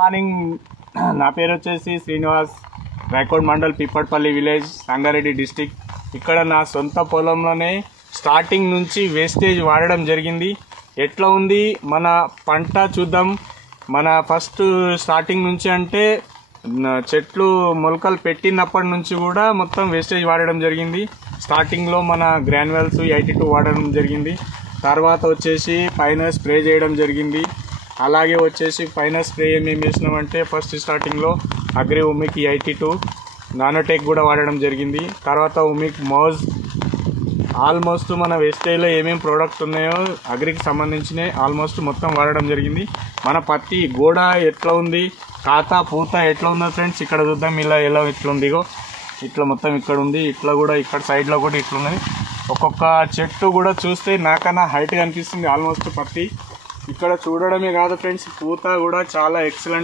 Morning నా పేరు వచ్చేసి శ్రీనివాస్. Raikode mandal Pippatpalli village, Sangareddy district. ఇక్కడ నా సొంత పొలంలోనే స్టార్టింగ్ నుంచి వేస్టేజ్ వాడడం జరిగింది. ఎట్లా ఉంది మన పంట చూద్దాం. మన ఫస్ట్ స్టార్టింగ్ నుంచి అంటే చెట్లు మొలకలు పెట్టినప్పటి నుంచి కూడా మొత్తం వేస్టేజ్ వాడడం జరిగింది. స్టార్టింగ్లో మన గ్రాన్యువల్స్ 82 వాడడం జరిగింది. తర్వాత వచ్చేసి పైన స్ప్రే చేయడం జరిగింది. అలాగే వచ్చేసి పైన స్ప్రే ఏమేమి వేసినామంటే ఫస్ట్ స్టార్టింగ్లో అగ్రి ఉమిక్ 82, నానోటెక్ కూడా వాడడం జరిగింది. తర్వాత ఉమిక్ మౌజ్. ఆల్మోస్ట్ మన వేస్టేజ్లో ఏమేమి ప్రోడక్ట్ ఉన్నాయో అగ్రికి సంబంధించినవి ఆల్మోస్ట్ మొత్తం వాడడం జరిగింది. మన పత్తి గోడ ఎట్లా ఉంది, కాత పూత ఎట్లా ఉందో ఫ్రెండ్స్ ఇక్కడ చూద్దాం. ఎలా ఎట్లుంది, ఇట్లా మొత్తం ఇక్కడ ఉంది, ఇట్లా కూడా ఇక్కడ సైడ్లో కూడా ఇట్లున్నది. ఒక్కొక్క చెట్టు కూడా చూస్తే నాకన్నా హైట్ కనిపిస్తుంది ఆల్మోస్ట్ పత్తి. ఇక్కడ చూడడమే కాదు ఫ్రెండ్స్, పూత కూడా చాలా ఎక్సలెంట్.